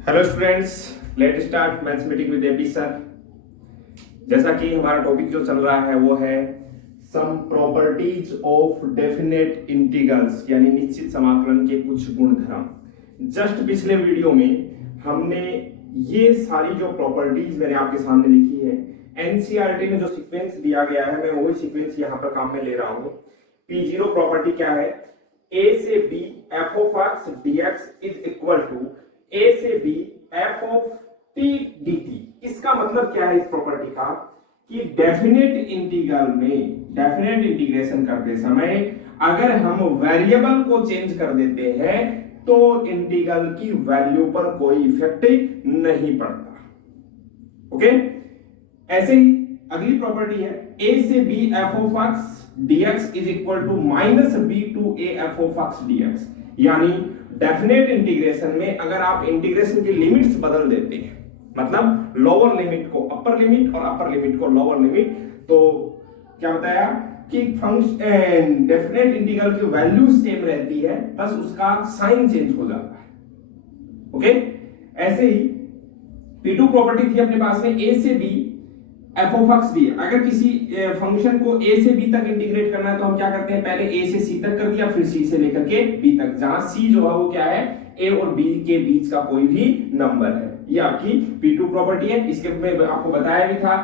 Hello students, let start mathematics with AP sir. जैसा कि हमारा टॉपिक जो चल रहा है वो है some properties of definite integrals, यानी निश्चित समाकलन के कुछ गुणधर्म। जस्ट पिछले वीडियो में हमने ये सारी जो प्रॉपर्टीज मैंने आपके सामने लिखी है, एनसीईआरटी में जो सीक्वेंस दिया गया है मैं वही सीक्वेंस यहाँ पर काम में ले रहा हूँ। P0 प्रॉपर्टी क्या है? A से B f of x dx is equal to A से B f of t dt। इसका मतलब क्या है इस प्रॉपर्टी का कि डेफिनेट इंटीग्रल में, डेफिनेट इंटीग्रेशन करते समय अगर हम वेरिएबल को चेंज कर देते हैं तो इंटीग्रल की वैल्यू पर कोई इफेक्ट नहीं पड़ता। ओके, ऐसे ही अगली प्रॉपर्टी है a से b f of x dx is equal to minus b to a f of x dx। यानी डेफिनेट इंटीग्रेशन में अगर आप इंटीग्रेशन की लिमिट्स बदल देते हैं, मतलब लोअर लिमिट को अपर लिमिट और अपर लिमिट को लोअर लिमिट, तो क्या बताया कि फंक्शन डेफिनेट इंटीग्रल की वैल्यू सेम रहती है, बस उसका साइन चेंज हो जाता है। ओके, ऐसे ही P2 प्रॉपर्टी थी अपने पास में a से b f of x D. अगर किसी फंक्शन को a से b तक इंटीग्रेट करना है तो हम क्या करते हैं, पहले a से c तक कर दिया, फिर c से लेकर के b तक, जहां c जो है वो क्या है, a और b के बीच का कोई भी नंबर है। ये आपकी P2 प्रॉपर्टी है। इसके में आपको बताया भी था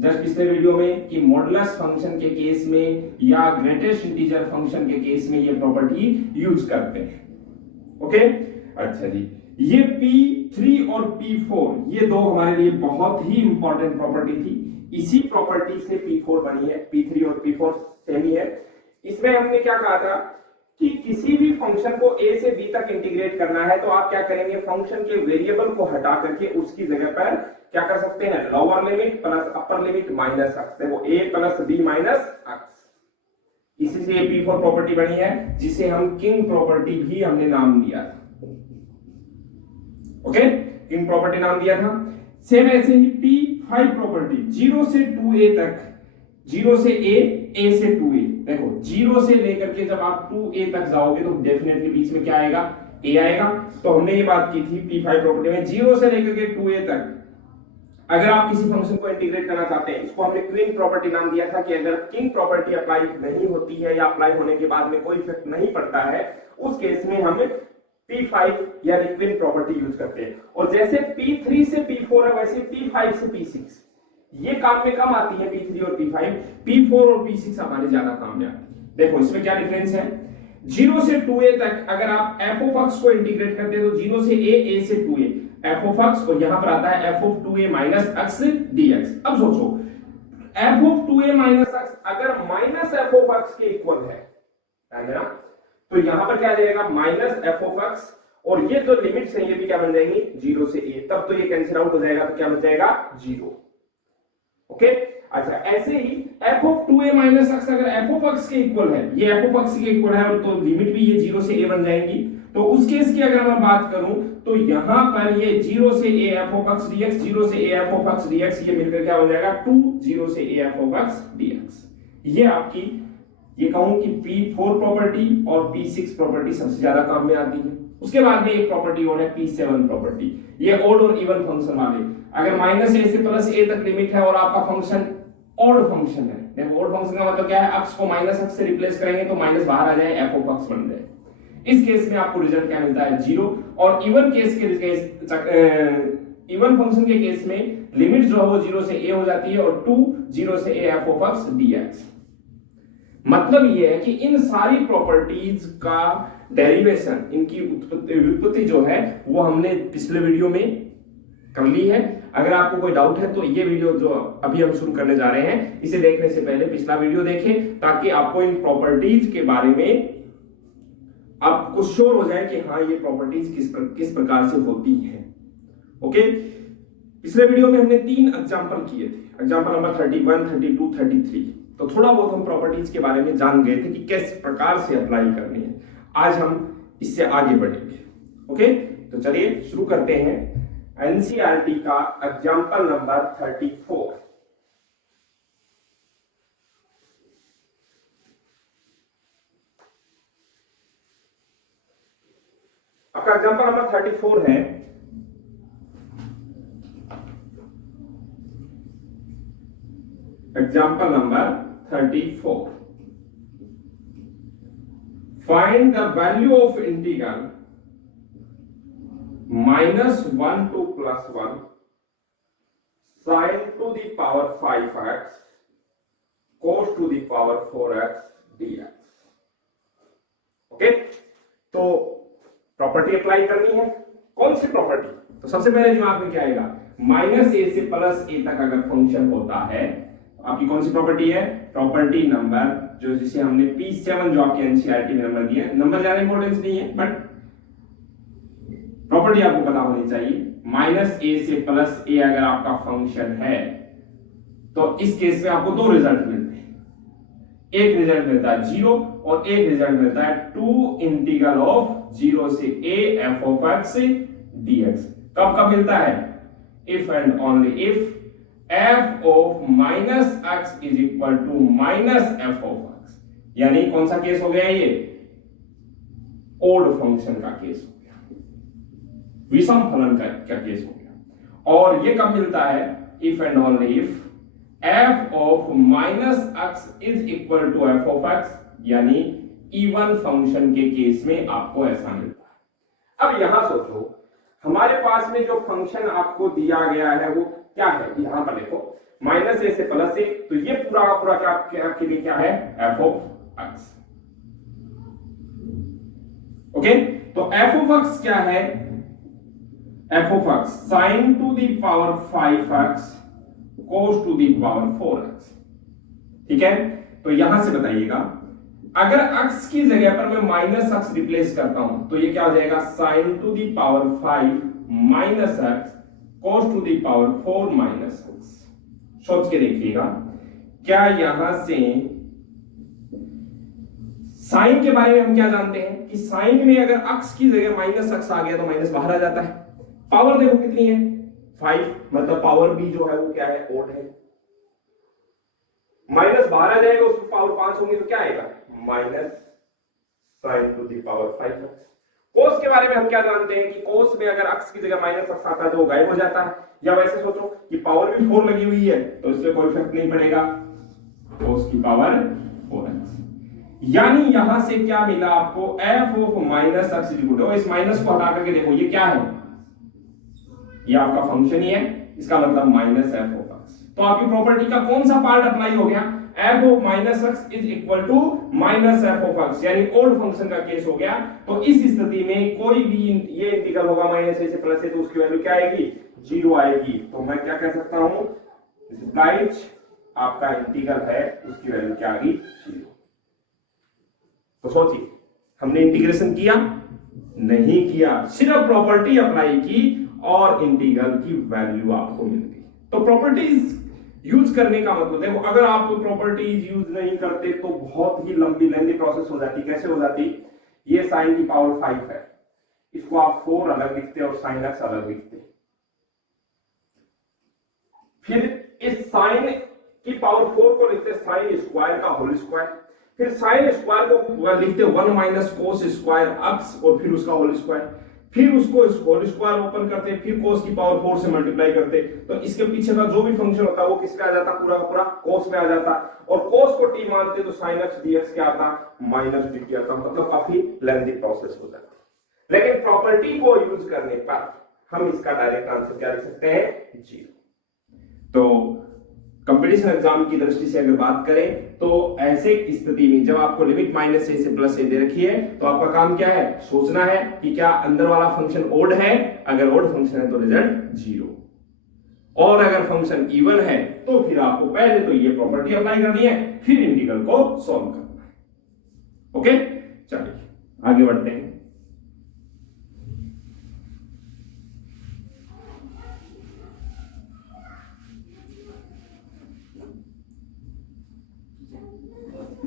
जस्ट पिछले वीडियो में कि मॉडुलस फंक्शन के केस में या ग्रेटेस्ट इंटीजर फंक्शन के केस में ये प्रॉपर्टी यूज करते हैं। ओके, अच्छा जी, ये P3 और P4 ये दो हमारे लिए बहुत ही इंपॉर्टेंट प्रॉपर्टी थी। इसी प्रॉपर्टी से P4 बनी है। P3 और P4 सेम ही है। इसमें हमने क्या कहा था कि किसी भी फंक्शन को a से b तक इंटीग्रेट करना है तो आप क्या करेंगे, फंक्शन के वेरिएबल को हटा करके उसकी जगह पर क्या कर सकते हैं, lower limit plus upper limit minus x, देखो a plus b minus x। इसी से P4 प्रॉपर्टी बनी है, जिसे हम किंग प्रॉपर्टी भी हमने नाम दिया था। ओके, किंग प्रॉपर्टी नाम दिया था। सेम ऐसे ही P5 प्रॉपर्टी 0 से 2a तक, 0 से a से 2a, देखो 0 से लेकर के जब आप 2a तक जाओगे तो डेफिनेटली बीच में क्या आएगा, a आएगा। तो हमने ये बात की थी P5 प्रॉपर्टी में 0 से लेकर के 2a तक अगर आप किसी फंक्शन को इंटीग्रेट करना चाहते हैं, इसको हमने क्वीन प्रॉपर्टी नाम दिया था कि अगर किंग प्रॉपर्टी अप्लाई नहीं होती है या अप्लाई होने के बाद में कोई इफेक्ट नहीं पड़ता है, उस केस में हम P5 या क्वीन प्रॉपर्टी यूज करते हैं। और जैसे P3 से P4 है वैसे P5 से P6 ये काम में कम आती है, P3 और P5, P4 और P6 हमारे ज्यादा काम में आती है। देखो इसमें क्या डिफरेंस है, 0 से 2a तक अगर आप f of x को इंटीग्रेट करते हैं तो 0 से a से 2a f of x, और यहां पर आता है f of 2a minus x dx। अब सोचो f of 2a minus x अगर माइनस f of x के इक्वल है ना, तो यहां पर क्या आ जाएगा, माइनस f of x, और ये जो लिमिट्स हैं ये भी क्या बन जाएंगी, 0 से a, तब तो ये कैंसिल आउट हो जाएगा, तो क्या बन जाएगा, 0। ओके, अच्छा ऐसे ही f of 2a minus x अगर f of x के इक्वल है, ये f of x के इक्वल है, और तो लिमिट भी ये 0 से a बन जाएंगी। तो उस केस की अगर मैं बात करूं तो यहां पर ये 0 से a f of x dx, 0 से a f of x dx, ये मिलकर क्या हो जाएगा 2 0 से a f of x dx। ये आपकी, ये कहूं कि P4 प्रॉपर्टी और P6 प्रॉपर्टी सबसे ज्यादा काम में आती है। उसके बाद में एक प्रॉपर्टी और है P7 प्रॉपर्टी, ये ओड और इवन फंक्शन वाले। अगर माइनस a से प्लस a तक लिमिट है और आपका फंक्शन ओड फंक्शन है, देखो ओड फंक्शन का मतलब क्या है, x को माइनस x से रिप्लेस करेंगे तो माइनस बाहर आ जाए, f of x बन जाए। इस केस में आपको रिजल्ट क्या मिलता है, 0। और इवन केस के इवन फंक्शन के केस में लिमिट जो है वो 0 से a हो जाती है और 2 0 से a f of x dx। मतलब ये है कि इन सारी प्रॉपर्टीज का डेरिवेशन, इनकी व्युत्पत्ति जो है वो हमने पिछले वीडियो में कर ली है। अगर आपको कोई डाउट है तो ये वीडियो जो अभी हम शुरू करने जा रहे हैं, इसे देखने से पहले पिछला वीडियो देखें, ताकि आपको इन प्रॉपर्टीज के बारे में आपको श्योर हो जाए कि हाँ ये प्रॉपर्टीज किस प्रकार से होती हैं। ओके, पिछले वीडियो में हमने 3 एग्जांपल किए थे, एग्जांपल नंबर 31, 32, 33। तो थोड़ा बहुत हम प्रॉपर्टीज के बारे में जान गए थे कि किस प्रकार से अप्लाई करनी है। आज हम इससे आगे बढ़ेंगे। ओके, तो चलिए शुरू करते हैं एनसीईआरटी का एग्जांपल नंबर 34। आपका एग्जांपल नंबर 34 है example number 34, find the value of integral -1 to +1 sin to the power 5x cos to the power 4x dx। Okay, तो प्रॉपर्टी अप्लाई करनी है। कौन सी प्रॉपर्टी? तो सबसे पहले दिमाग में क्या आएगा, -a से +a तक अगर फंक्शन होता है, आपकी कौन सी प्रॉपर्टी है? प्रॉपर्टी नंबर जो जिसे हमने P7 जो आपके एनसीईआरटी में नंबर दिया है, नंबर ज्यादा इंपॉर्टेंस नहीं है बट प्रॉपर्टी आपको पता होनी चाहिए। -a से +a अगर आपका फंक्शन है तो इस केस में आपको दो रिजल्ट मिलते हैं, एक रिजल्ट मिलता है 0 और एक रिजल्ट मिलता है 2 इंटीग्रल ऑफ 0 से a f of x dx। कब कब मिलता है? If and only if f of -x is equal to -f of x, यानी कौन सा केस हो गया? ये ओड फंक्शन का केस हो गया, विषम फलन का केस हो गया। और ये कब मिलता है? If and only if f of -x is equal to f of x, यानी इवन फंक्शन के केस में आपको ऐसा मिलता है। अब यहां सोचो, हमारे पास में जो फंक्शन आपको दिया गया है वो क्या है? यहां पर देखो -a से +a, तो ये पूरा पूरा क्या आपके लिए क्या है? f of x। ओके, तो f of x क्या है? f of x sin to the power 5x cos to the power 4x। ठीक है, तो यहां से बताइएगा, अगर x की जगह पर मैं -x रिप्लेस करता हूं तो ये क्या हो जाएगा? sin to the power 5 -x cos to the power 4 -x। सोच के देखिएगा, क्या यहां से साइन के बारे में हम क्या जानते हैं कि साइन में अगर x की जगह -x आ गया तो माइनस बाहर आ जाता है। पावर देखो कितनी है? 5, मतलब पावर भी जो है वो क्या है? ओड है। माइनस बाहर आ जाएगा, उसमें पावर 5 होंगे तो क्या आएगा? Minus sine to the power 5x। Cos के बारे में हम क्या जानते हैं कि कोस में अगर x की जगह -x आता है तो वो गायब हो जाता है। या वैसे सोचो कि पावर भी 4 लगी हुई है तो इससे कोई इफेक्ट नहीं पड़ेगा, कोस की पावर 4x। यानी यहां से क्या मिला आपको? f of -x is equal to, इस माइनस को हटा करके देखो ये क्या है? ये आपका फंक्शन ही है, इसका मतलब -f ऑफ x। तो आपकी प्रॉपर्टी का कौन सा पार्ट अप्लाई हो गया? f of -x is equal to -f of x, यानी ओल्ड फंक्शन का केस हो गया। तो इस स्थिति में कोई भी ये इंटीग्रल होगा -a से +a, तो उसकी वैल्यू क्या आएगी? 0 आएगी। तो मैं क्या कह सकता हूं? गाइस आपका इंटीग्रल है उसकी वैल्यू क्या आ गई? 0। तो सोचिए, हमने इंटीग्रेशन किया? नहीं किया, सिर्फ प्रॉपर्टी अप्लाई की और इंटीग्रल की वैल्यू आपको मिल गई। तो प्रॉपर्टीज यूज करने का मतलब देखो, अगर आप प्रॉपर्टीज यूज नहीं करते तो बहुत ही लंबी लेंथी प्रोसेस हो जाती। कैसे हो जाती? ये साइन की पावर 5 है, इसको आप 4 अलग लिखते और साइन x अलग लिखते। फिर इस साइन की पावर 4 को लिखते साइन स्क्वायर का होल स्क्वायर, फिर साइन स्क्वायर को लिखते 1 - कोस स्क्वायर x और फिर उसका होल स्क्वायर, फिर उसको होल स्क्वायर ओपन करते, फिर कोस की पावर 4 से मल्टीप्लाई करते। तो इसके पीछे का जो भी फंक्शन होता है वो किस पे आ जाता? पूरा का पूरा कोस में आ जाता। और कोस को t मानते तो sin x dx क्या आता? -dt आता। मतलब काफी लेंथी प्रोसेस हो जाती है। लेकिन प्रॉपर्टी को यूज करने पर हम इसका डायरेक्ट आंसर क्या लिख सकते हैं? 0। तो कंपटीशन एग्जाम की दृष्टि से अगर बात करें तो ऐसे स्थिति में जब आपको लिमिट -a से +a दे रखी है तो आपका काम क्या है? सोचना है कि क्या अंदर वाला फंक्शन ओड है। अगर ओड फंक्शन है तो रिजल्ट 0, और अगर फंक्शन इवन है तो फिर आपको पहले तो ये प्रॉपर्टी अप्लाई करनी है, फिर इंटीग्रल को सॉल्व करना है। ओके, चलिए आगे बढ़ते हैं।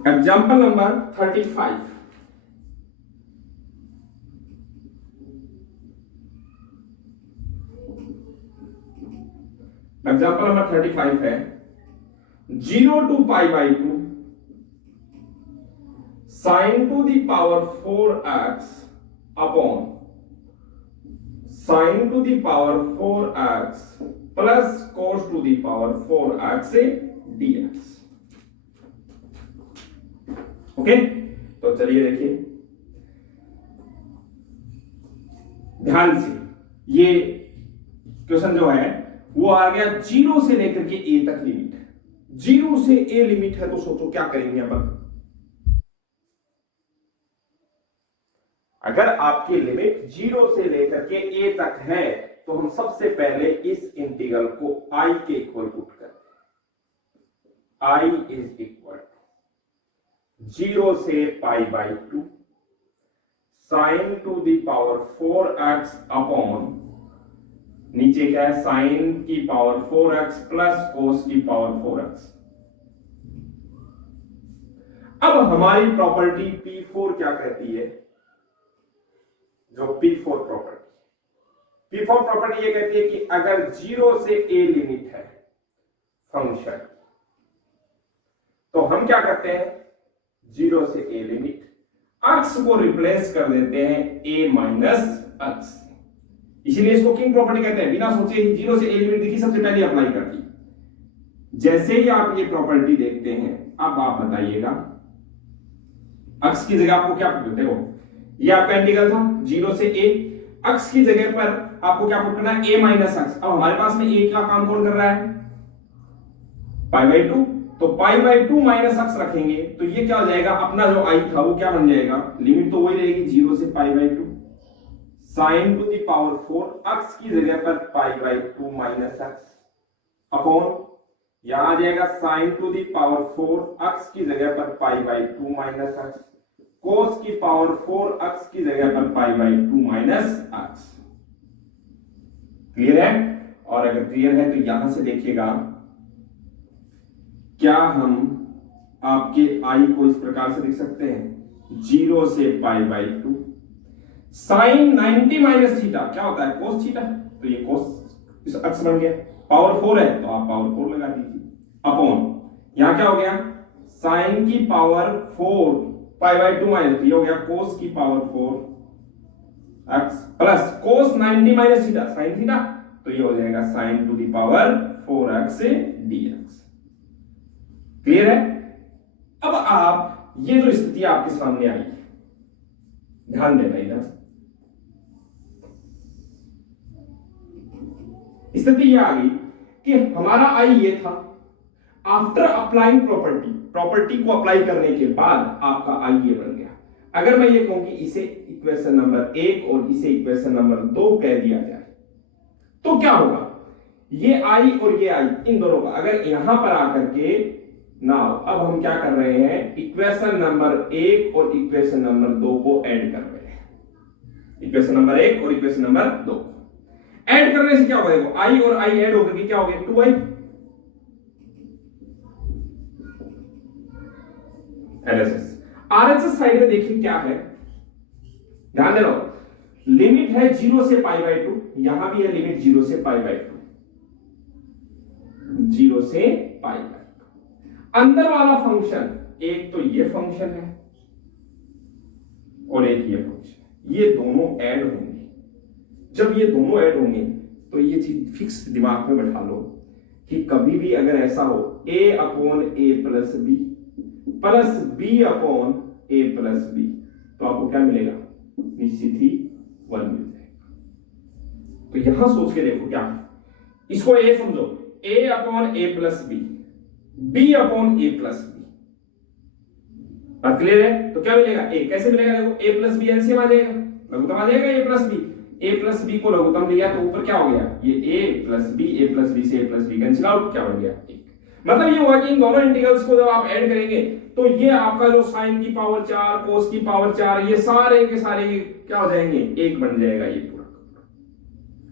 Example number 35। एग्जाम्पल नंबर 35 है 0 to π/2 sin to the power 4x upon sin to the power 4x plus cos to the power 4x dx। Okay, तो चलिए देखिए ध्यान से, ये क्वेश्चन जो है वो आ गया 0 से लेकर के a तक लिमिट है। 0 से a लिमिट है, तो सोचो क्या करेंगे अपन। अगर आपकी लिमिट 0 से लेकर के a तक है तो हम सबसे पहले इस इंटीग्रल को I के इक्वल पुट करते हैं। I इज इक्वल 0 से π/2 sine to the power 4x upon, नीचे क्या है, साइन की पावर 4x प्लस कोस की पावर 4x। अब हमारी प्रॉपर्टी P4 क्या कहती है, जो P4 प्रॉपर्टी ये कहती है कि अगर 0 से a लिमिट है फंक्शन, तो हम क्या करते हैं, 0 से a लिमिट, अक्स को रिप्लेस कर देते हैं a माइनस अक्स। इसीलिए इसको किंग प्रॉपर्टी कहते हैं। बिना सोचे ही 0 से a लिमिट देखी, सबसे पहले अप्लाई कर दी। जैसे ही आप ये प्रॉपर्टी देखते हैं, अब आप बताइएगा अक्स की जगह आपको क्या पुट, देखो ये आपका इंटीग्रल था 0 से a, अक्स की जगह पर आपको क्या पुट करना है, a माइनस अक्स। अब हमारे पास में a का काम कौन कर रहा है, π/2, तो π/2 माइनस अक्स रखेंगे तो ये क्या हो जाएगा, अपना जो i था वो क्या बन जाएगा, लिमिट तो वही रहेगी 0 से π/2 साइन टू द पावर 4 अक्स की जगह पर π/2 माइनस अक्स अपॉन, यहां आ जाएगा साइन टू द पावर 4 अक्स की जगह पर π/2 माइनस अक्स, कोस की पावर 4 अक्स की जगह पर π/2 माइनस अक्स। क्लियर है? और अगर क्लियर है तो यहां से देखिएगा, क्या हम आपके i को इस प्रकार से लिख सकते हैं, 0 से π/2 साइन 90 माइनस थीटा क्या होता है, कोस थीटा, तो ये कोस इस अक्स बन गया, पावर 4 है तो आप पावर 4 लगा दीजिए, अपॉन यहां क्या हो गया, साइन की पावर 4 π/2 माइनस, ये हो गया कोस की power 4 x plus cos 90 minus theta sine theta, तो ये हो जाएगा sine to the power 4x dx। Clear है? अब आप ये जो स्थिति आपके सामने आई, ध्यान देना इधर, स्थिति ये आ गई कि हमारा i ये था, आफ्टर अप्लाइंग प्रॉपर्टी को अप्लाई करने के बाद आपका i ये बन गया। अगर मैं ये कहूं कि इसे इक्वेशन नंबर 1 और इसे इक्वेशन नंबर 2 कह दिया जाए, तो क्या होगा, ये i और ये i इन दोनों का अगर यहां पर आकर के नाउ, अब हम क्या कर रहे हैं, इक्वेशन नंबर 1 और इक्वेशन नंबर 2 को ऐड कर रहे हैं। इक्वेशन नंबर 1 और इक्वेशन नंबर 2 ऐड करने से क्या होगा, देखो i और i ऐड होकर के क्या हो गया, 2i। एलएचएस आरएचएस साइड में देखिए क्या है, ध्यान दे लो, लिमिट है 0 से π/2, यहां भी है लिमिट 0 से π/2, 0 से π/2। अंदर वाला फंक्शन, एक तो ये फंक्शन है और एक ये फंक्शन, ये दोनों ऐड होंगे। जब ये दोनों ऐड होंगे तो ये चीज फिक्स दिमाग में बैठा लो कि कभी भी अगर ऐसा हो, a upon a plus b plus b upon a plus b, तो आपको क्या मिलेगा, निश्चित ही 1 मिल जाएगा। तो यहां सोच के देखो क्या, इसको a समझो, a upon a plus b, b upon a plus b, बात क्लियर है? तो क्या मिलेगा, a कैसे मिलेगा, देखो a प्लस बी एलसीएम आ जाएगा, लघुत्तम आ जाएगा a plus b, a plus b को लघुत्तम लिया तो ऊपर क्या हो गया, ये a प्लस बी से a plus b cancel out, क्या बन गया 1। मतलब ये हुआ कि इन दोनों इंटीग्रल्स को जब आप ऐड करेंगे तो ये आपका जो साइन की पावर 4 कोस की पावर 4 ये सारे के सारे क्या हो जाएंगे, 1 बन जाएगा। ये पूरा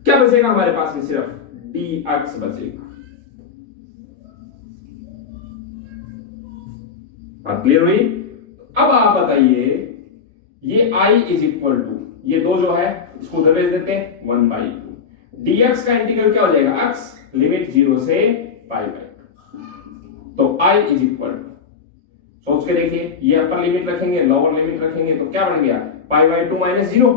क्या बचेगा हमारे पास में, सिर्फ dx बचेगा। बात क्लियर हुई? अब आप बताइए, ये i इज इक्वल टू, ये दो जो है इसको उधर भेज देते हैं 1/2, dx का इंटीग्रल क्या हो जाएगा, x लिमिट 0 से π/2, तो i इज इक्वल टू, सोच के देखिए, ये अपर लिमिट रखेंगे लोअर लिमिट रखेंगे तो क्या बन गया, π/2 माइनस 0,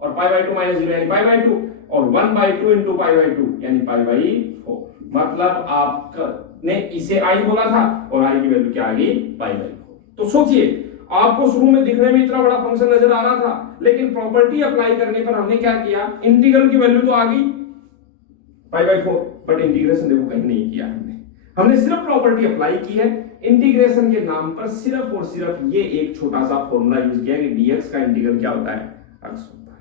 और π/2 माइनस 0 यानी π/2, और 1/2 इंटू π/2 यानी π/4। मतलब आपका ने इसे आई बोला था और आई की वैल्यू क्या आ गई पाई बाई 4। तो सोचिए आपको शुरू में दिखने में इतना बड़ा फंक्शन नजर आ रहा था, लेकिन प्रॉपर्टी अप्लाई करने पर हमने क्या किया, इंटीग्रल की वैल्यू तो आ गई पाई बाई 4, बट इंटीग्रेशन देखो कहीं नहीं किया हमने सिर्फ प्रॉपर्टी अप्लाई की है। इंटीग्रेशन के नाम पर सिर्फ और सिर्फ ये एक छोटा सा फॉर्मूला यूज किया कि dx का इंटीग्रल क्या होता है, x होता है।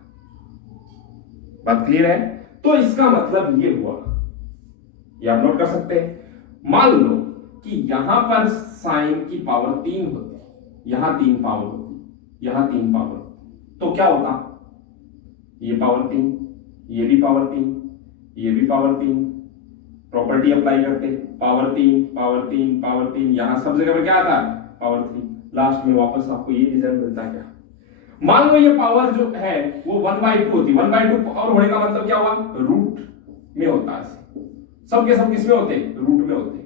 बात क्लियर है? तो इसका मतलब ये हुआ, ये आप नोट कर सकते हैं। मान लो कि यहां पर साइन की पावर 3 होती, यहां 3 पावर होती, यहां 3 पावर होती, तो क्या होता, ये पावर 3, ये भी पावर 3, ये भी पावर 3, प्रॉपर्टी अप्लाई करते, पावर 3 पावर 3 पावर 3, यहां सब जगह पर क्या आता है पावर 3, लास्ट में वापस आपको ये रिजल्ट मिलता है। क्या मान लो ये पावर जो है वो 1/2 होती, 1/2 पावर होने का मतलब क्या हुआ, रूट में होता है, सब के सब किस में होते, रूट में होते,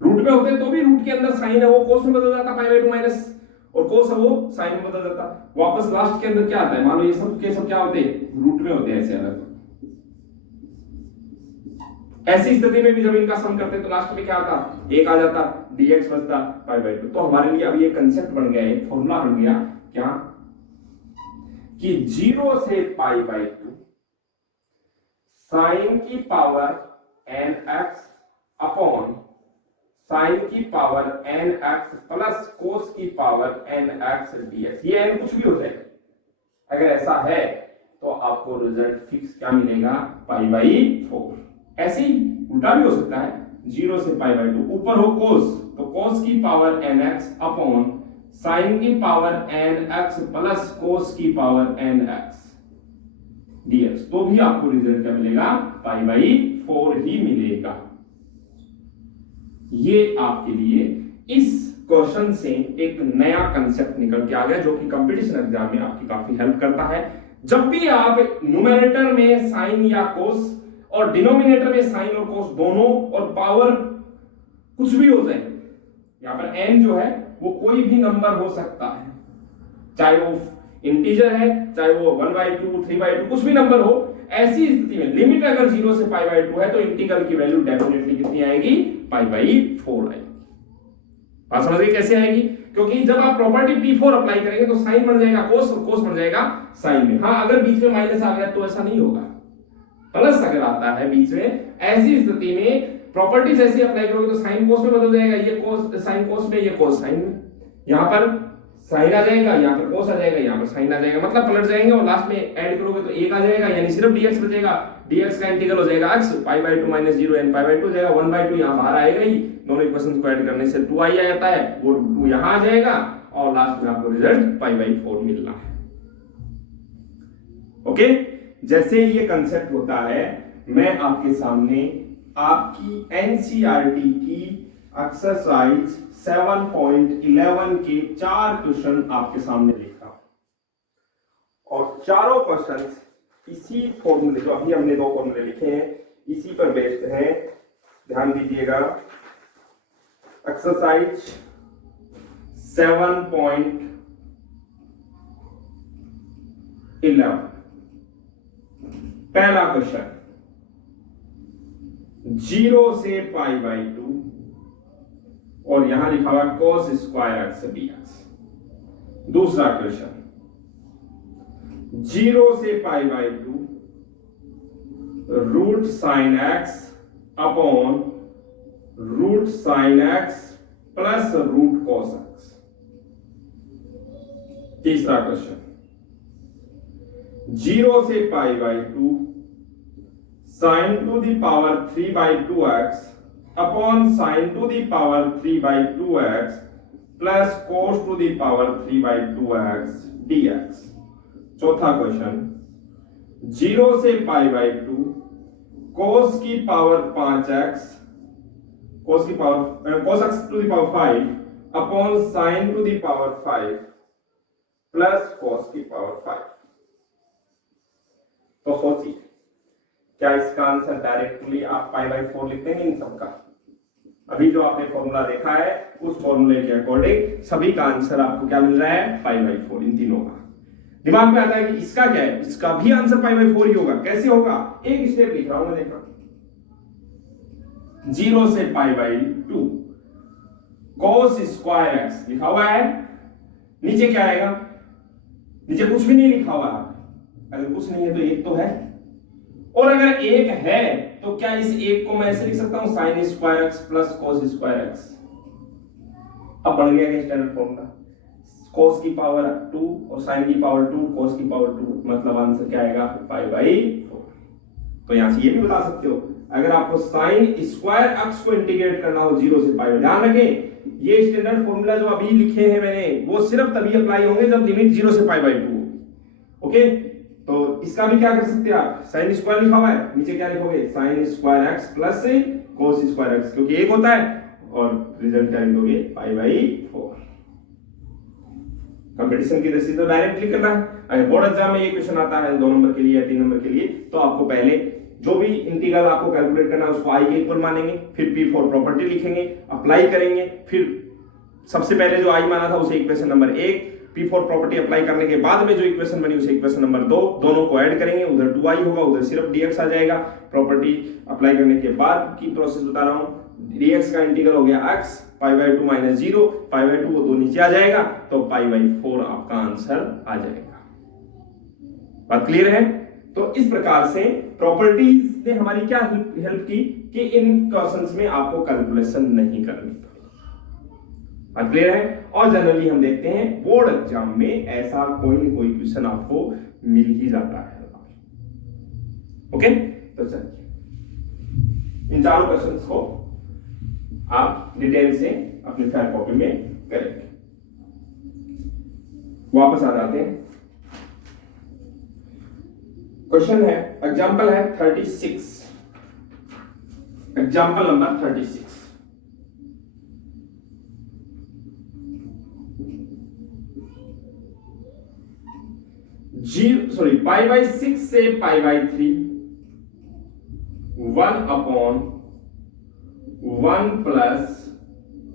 रूट में होते तो भी रूट के अंदर साइन है वो कोस में बदल जाता, पाई बाई 2 माइनस, और कोस है वो साइन में बदल जाता। वापस लास्ट के अंदर क्या आता है, मान लो ये सब के सब क्या होते, रूट में होते हैं, ऐसे अलग। ऐसी स्थिति में भी जब इनका सम करते तो लास्ट में क्या आता, 1 आ जाता, dx बचता पाई बाई 2। तो हमारे लिए अब ये कंसेप्ट बन गया, एक फॉर्मूला बन गया क्या, कि 0 से पाई बाई 2 साइन की पावर nx अपॉन साइन की पावर nx प्लस कोस की पावर nx dx, ये n कुछ भी हो जाए, अगर ऐसा है तो आपको रिजल्ट फिक्स क्या मिलेगा, पाई बाई 4। ऐसे ही उल्टा भी हो सकता है, 0 से पाई बाई 2 ऊपर हो कोस, तो कोस की पावर nx अपॉन साइन की पावर nx प्लस कोस की पावर nx dx, तो भी आपको रिजल्ट क्या मिलेगा, पाई बाई 4 ही मिलेगा। ये आपके लिए इस क्वेश्चन से एक नया कंसेप्ट निकल के आ गया, जो कि कंपटीशन एग्जाम में आपकी काफी हेल्प करता है। जब भी आप न्यूमरेटर में साइन या कोस और डिनोमिनेटर में साइन और कोस दोनों और पावर कुछ भी हो जाए, यहां पर n जो है वो कोई भी नंबर हो सकता है, चाहे वो इंटीजर है, चाहे वो 1/2 3/2 कुछ भी नंबर हो, ऐसी स्थिति में लिमिट अगर 0 से पाई बाई 2 है तो इंटीग्रल की वैल्यू डेफिनेटली कितनी आएगी, पाई बाई 4 आएगी। बात समझ गए कैसे आएगी, क्योंकि जब आप प्रॉपर्टी P4 अप्लाई करेंगे तो साइन बन जाएगा कोस और कोस बन जाएगा साइन में। हाँ अगर बीच में माइनस आ गया तो ऐसा नहीं होगा, प्लस अगर आता है बीच में, ऐसी स्थिति में प्रॉपर्टीज ऐसी अप्लाई करोगे तो साइन कोस में बदल जाएगा, ये कोस साइन कोस में, ये कोस साइन में, यहां पर साइन आ जाएगा, यहां पर कोस आ जाएगा, यहां पर साइन आ जाएगा, मतलब पलट जाएंगे और लास्ट में ऐड करोगे तो 1 आ जाएगा, यानी सिर्फ dx बचेगा, dx का इंटीग्रल हो जाएगा x pi by 2 minus 0 n pi by 2 हो जाएगा, 1/2 यहां बाहर आएगा ही, दोनों इक्वेशंस को ऐड करने से 2i आ जाता है, वो 2 यहां आ जाएगा और लास्ट में आपको रिजल्ट पाई बाई 4 मिलना है। ओके, जैसे ये कंसेप्ट होता है, मैं आपके सामने आपकी एनसीईआरटी की एक्सरसाइज 7.11 के 4 क्वेश्चन आपके सामने लिखा और चारों क्वेश्चंस इसी फॉर्मूले, जो अभी हमने 2 फॉर्मूले लिखे हैं, इसी पर बेस्ड हैं। ध्यान दीजिएगा, एक्सरसाइज 7.11 पहला क्वेश्चन, 0 से पाई बाई 2 और यहां लिखा हुआ cos स्क्वायर x dx। दूसरा क्वेश्चन, 0 से pi by 2 root sine x upon root sine x plus root cos x। तीसरा क्वेश्चन, 0 से pi by 2 sine to the power 3/2x upon sine to the power 3/2x plus cos to the power 3/2x dx। चौथा question, 0 से pi by 2 cos की power 5x cos x to the power 5 upon sine to the power 5 plus cos की power 5। तो सोचिए, क्या इसका answer directly आप pi by 4 लिख देंगे इन सबका? अभी जो आपने फॉर्मूला देखा है उस फॉर्मूले के अकॉर्डिंग सभी का आंसर आपको क्या मिल रहा है, पाई बाई 4 इन तीनों का। दिमाग में आता है कि इसका क्या है, इसका भी आंसर पाई बाई 4 ही होगा। कैसे होगा, एक स्टेप लिख रहा हूं मैं, देखा 0 से π/2 cos स्क्वायर x लिखा हुआ है। नीचे क्या आएगा, नीचे कुछ भी नहीं लिखा हुआ है, अगर कुछ नहीं है तो एक तो है, और अगर एक है तो क्या इस एक को मैं ऐसे लिख सकता हूं sin square x plus cos square x। अब बढ़ गया स्टैंडर्ड फॉर्मूला, cos की पावर 2 और sin की पावर 2 cos की पावर 2, मतलब आंसर क्या आएगा π/4। तो यहां से ये भी बता सकते हो, अगर आपको sin स्क्वायर x को इंटीग्रेट करना हो 0 से π, ध्यान रखें ये स्टैंडर्ड फॉर्मूला जो अभी लिखे हैं मैंने वो सिर्फ तभी अप्लाई होंगे जब लिमिट 0 से π/2 होगी। ओके, तो इसका भी क्या कर सकते हैं आप, sin स्क्वायर लिखा हुआ है, नीचे क्या लिखोगे sin square x plus cos square x, क्योंकि एक होता है, और रिजल्ट क्या लिखोगे π/4। कंपटीशन की दृष्टि से डायरेक्ट क्लिक करना है। अगर बोर्ड एग्जाम में ये क्वेश्चन आता है 2 नंबर के लिए या 3 नंबर के लिए, तो आपको पहले जो भी इंटीग्रल आपको कैलकुलेट करना है उसको i के इक्वल मानेंगे, फिर p4 प्रॉपर्टी लिखेंगे, अप्लाई करेंगे, फिर सबसे पहले जो i माना था उसे equation number 1, p4 property apply करने के बाद में जो इक्वेशन बनी उसे इक्वेशन नंबर 2, दोनों को ऐड करेंगे, उधर 2i होगा, उधर सिर्फ dx आ जाएगा। प्रॉपर्टी अप्लाई करने के बाद की प्रोसेस बता रहा हूं, dx का इंटीग्रल हो गया x, π/2 माइनस 0, π/2 वो 2 नीचे आ जाएगा, तो π/4 आपका आंसर आ जाएगा। बात क्लियर है? तो इस प्रकार से प्रॉपर्टीज ने हमारी क्या हेल्प की कि इन क्वेश्चंस में आपको कैलकुलेशन नहीं करनी पड़ी। बात क्लियर है? और जनरली हम देखते हैं बोर्ड एग्जाम में ऐसा कोई न कोई क्वेश्चन आपको मिल ही जाता है। ओके, तो चलिए इन चारों क्वेश्चंस को आप डिटेल से अपनी फेयर कॉपी में करेंगे। वापस आ जाते हैं, क्वेश्चन है, एग्जाम्पल है 36, एग्जाम्पल नंबर 36। π/6 से π/3 1/1 प्लस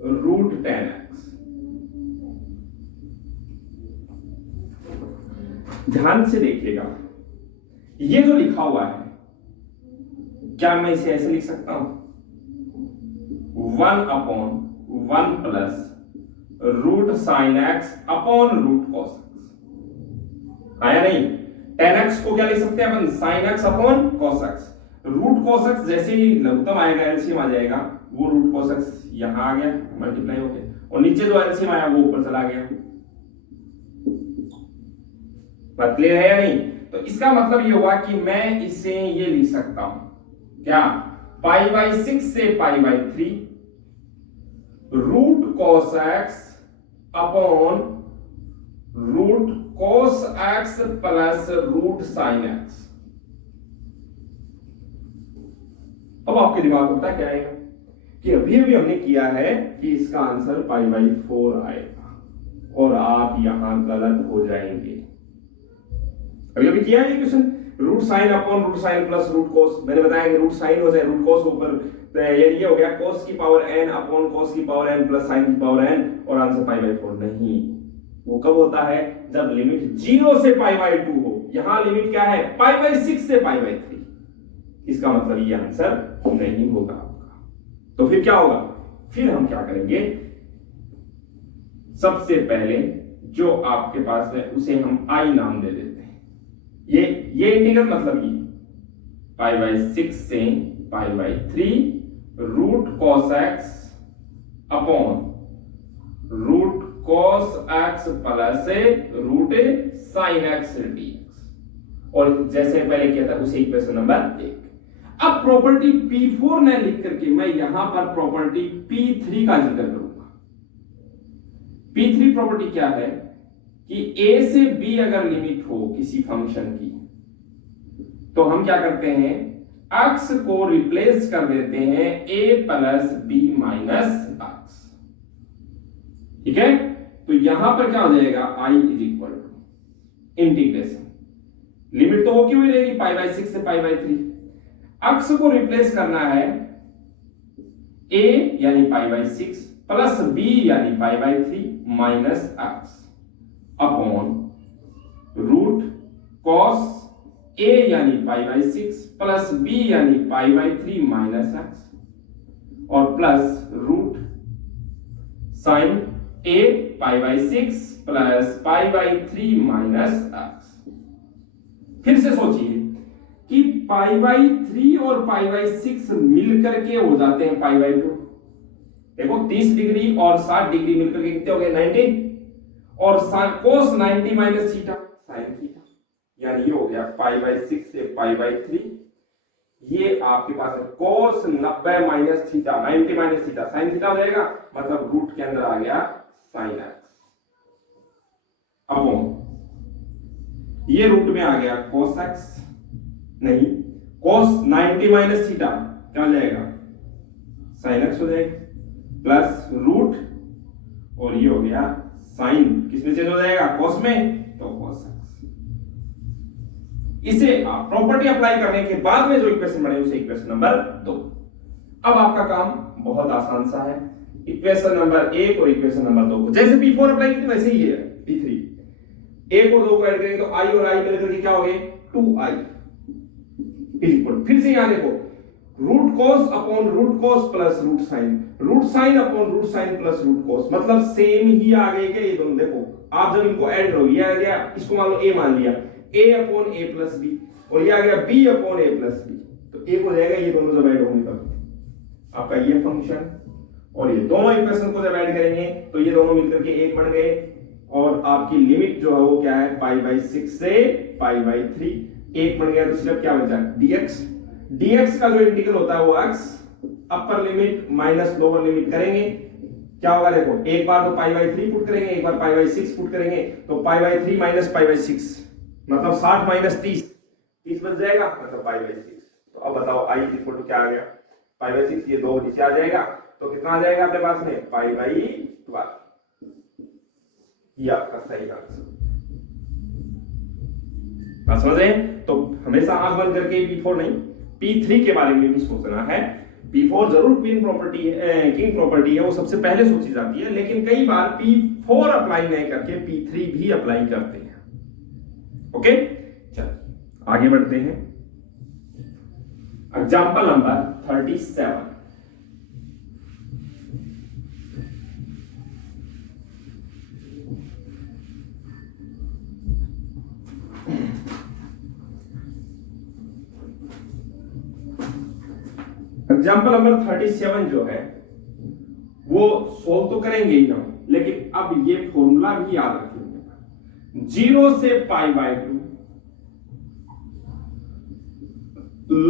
√10x। ध्यान से देखिएगा, ये जो लिखा हुआ है क्या मैं इसे ऐसे लिख सकता हूं 1/1 plus √sin x upon √cos x, आया नहीं? 10x को क्या लिख सकते हैं अपन sin x upon cos x, √cos x जैसे ही लघुत्तम आएगा एलसीएम आ जाएगा, वो √cos x यहां आ गया मल्टीप्लाई हो गया, और नीचे जो एलसीएम आया वो ऊपर चला गया। बात क्लियर है या नहीं? तो इसका मतलब ये हुआ कि मैं इसे ये लिख सकता हूं क्या, π/6 से π/3 √cos x upon √cos x plus √sin x। अब आपके दिमाग में पता क्या आएगा कि अभी हमने किया है कि इसका आंसर π/4 आएगा, और आप यहां गलत हो जाएंगे। अभी किया है ये question, √sin upon √sin plus √cos, मैंने बताया कि √sin हो जाए √cos ऊपर, तो ये हो गया cos की पावर n अपॉन cos की पावर n प्लस sin की पावर n, और आंसर π/4 नहीं। वो कब होता है? जब लिमिट 0 से π/2 हो। यहां लिमिट क्या है? π/6 से π/3। इसका मतलब ये आंसर नहीं होगा आपका। तो फिर क्या होगा? फिर हम क्या करेंगे, सबसे पहले जो आपके पास है उसे हम i नाम दे देते हैं। ये इंटीग्रल मतलब ये π/6 से π/3 √cos x upon √cos x plus √sin x dx, और जैसे पहले किया था उसे इक्वेशन नंबर 1। अब प्रॉपर्टी P4 ने लिख करके मैं यहां पर प्रॉपर्टी P3 का जिक्र करूंगा। P3 प्रॉपर्टी क्या है कि a से b अगर लिमिट हो किसी फंक्शन की, तो हम क्या करते हैं, x को रिप्लेस कर देते हैं a plus b minus x। ठीक है, तो यहां पर क्या हो जाएगा, i is equal to integration, limit तो होगी हुई रहेगी π/6 से π/3, x को रिप्लेस करना है a यानी π/6 प्लस b यानी π/3 minus x upon √cos a यानी π/6 प्लस b यानी π/3 माइनस x। और plus root sine a pi by 6 plus pi by 3 minus x। फिर से सोचिए कि पाई बाई 3 और पाई बाई 6 मिलकर के हो जाते हैं पाई बाई 2। देखो 30 डिग्री और 60 डिग्री मिलकर के कितने हो गए 90, और cos 90 minus theta sine theta, यानी ये हो गया पाई बाई 6 से पाई बाई 3। ये आपके पास है cos 90 minus theta 90 minus theta sine theta हो जाएगा, मतलब रूट के अंदर आ गया साइन एक्स अपॉन ये रूट में आ गया cos x, नहीं cos 90 माइनस थीटा क्या हो जाएगा साइन x हो जाएगा, प्लस रूट और ये हो गया साइन किसमें चेंज हो जाएगा cos में, तो cos x। इसे आप प्रॉपर्टी अप्लाई करने के बाद में जो इक्वेशन बने उसे इक्वेशन नंबर 2। अब आपका काम बहुत आसान सा है, इक्वेशन नंबर 1 और इक्वेशन नंबर 2 को जैसे P4 अप्लाई की थी वैसे ही है P3। 1 और 2 को ऐड करेंगे तो i और i मिलकर के क्या हो गए 2i इक्वल, फिर से यहां देखो root cos upon root cos plus root sine upon root sine plus root cos, मतलब सेम ही आ गए क्या ये दोनों। देखो आप जब इनको ऐड करोगे ये आ गया, इसको मान लो a मान लिया, a upon a plus b, और ये आ गया b upon a plus b, तो एक हो जाएगा ये दोनों जब ऐड होंगे तब आपका ये फंक्शन, और ये दोनों इक्वेशन को जब ऐड करेंगे तो ये दोनों मिलकर के एक बन गए, और आपकी लिमिट जो है वो क्या है पाई बाई 6 से पाई बाई 3 एक बन गया, तो सिर्फ क्या बचा dx। dx का जो इंटीग्रल होता है वो x upper limit minus lower limit करेंगे, क्या होगा देखो एक बार तो पाई बाई 3 पुट करेंगे, एक बार पाई बाई 6 पुट करेंगे, तो पाई बाई 3 माइनस पाई बाई 6 मतलब 60 माइनस 30 बच जाएगा, मतलब पाई बाई 6। तो अब बताओ i इक्वल टू क्या आ गया पाई बाई 6, ये दो नीचे आ जाएगा, तो कितना आ जाएगा अपने पास में पाई बाई 12। ये आपका सही आंसर समझ रहे हैं। तो हमेशा आंख बंद करके P4 नहीं P3 के बारे में भी सोचना है। P4 जरूर किंग प्रॉपर्टी है वो सबसे पहले सोची जाती है, लेकिन कई बार P4 अप्लाई नहीं करके P3 भी अप्लाई करते हैं। ओके चलो आगे बढ़ते हैं। Example number 37। एग्जाम्पल नंबर 37 जो है वो सोल्व तो करेंगे ही हम, लेकिन अब ये फॉर्मूला भी याद रखेंगे। 0 से pi by 2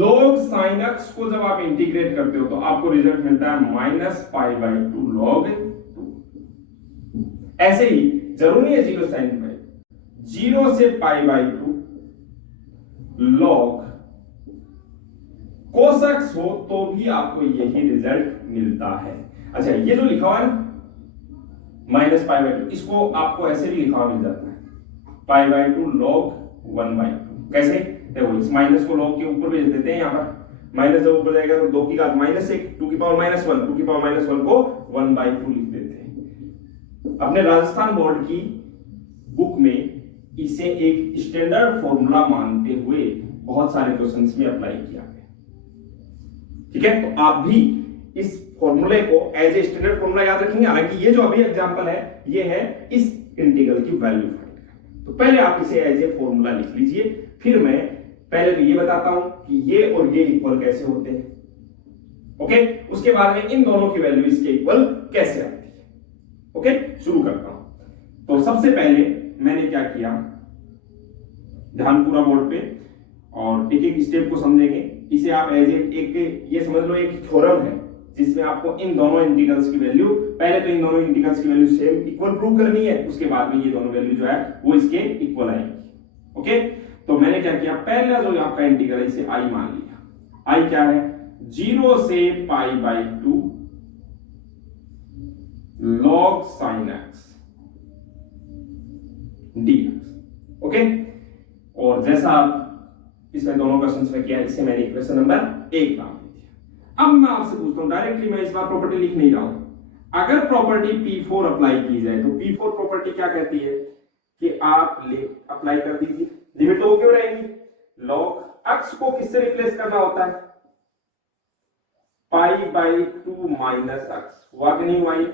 log sin x को जब आप इंटीग्रेट करते हो तो आपको रिजल्ट मिलता है माइनस पाई बाई 2 log 2। ऐसे ही जरूरी नहीं है 0 sin पाई, 0 से pi by 2 log cos x हो तो भी आपको यही रिजल्ट मिलता है। अच्छा ये जो लिखा हुआ है ना माइनस पाई बाई 2, इसको आपको ऐसे भी लिखा हुआ मिल जाता है पाई बाई 2 log 1 बाई 2। कैसे देखो इस माइनस को log के ऊपर भेज देते हैं, यहाँ पर माइनस जब ऊपर जाएगा तो 2 की घात माइनस 1 2 की पावर माइनस 1 2 की पावर माइनस 1 को 1 बाई 2 लिख देते हैं। अपने राजस्थान बोर्ड की बुक में इसे एक स्टैंडर्ड फॉर्मूला मानते हुए बहुत सारे क्वेश्चंस में अप्लाई किया गया। ठीक है, तो आप भी इस फॉर्मूले को एज ए स्टैंडर्ड फॉर्मूला याद रखेंगे। हालांकि ये जो अभी एग्जांपल है ये है इस इंटीग्रल की वैल्यू फाइंड करना, तो पहले आप इसे एज ए फॉर्मूला लिख लीजिए, फिर मैं पहले तो ये बताता हूं कि ये और ये इक्वल कैसे होते हैं। ओके, उसके बाद में इन दोनों की वैल्यू इसके इक्वल कैसे आती है। ओके, शुरू करता हूं। तो सबसे पहले मैंने क्या किया, ध्यान पूरा बोर्ड पे और एक एक स्टेप को समझेंगे। इसे आप एज एक ये समझ लो एक थ्योरम है जिसमें आपको इन दोनों इंटीग्रल्स की वैल्यू, पहले तो इन दोनों इंटीग्रल्स की वैल्यू सेम इक्वल प्रूव करनी है, उसके बाद में ये दोनों वैल्यू जो है वो इसके इक्वल आएंगी। ओके, तो मैंने क्या किया, पहला जो आपका इंटीग्रल है इसे i मान लिया। i क्या है 0 से pi by 2 log sin x dx। Okay, और जैसा आप इसमें दोनों क्वेश्चंस में किया इसे मैंने इक्वेशन नंबर 1 नाम दे दिया। अब मैं आपसे पूछता हूं डायरेक्टली, मैं इस बार प्रॉपर्टी लिख नहीं रहा हूं। अगर प्रॉपर्टी P4 अप्लाई की जाए तो P4 प्रॉपर्टी क्या कहती है कि आप अप्लाई कर दीजिए, लिमिट तो क्यों रहेगी, log x को किससे रिप्लेस करना होता है पाई बाई 2 माइनस अक्स, हुआ कि नहीं हुआ? ये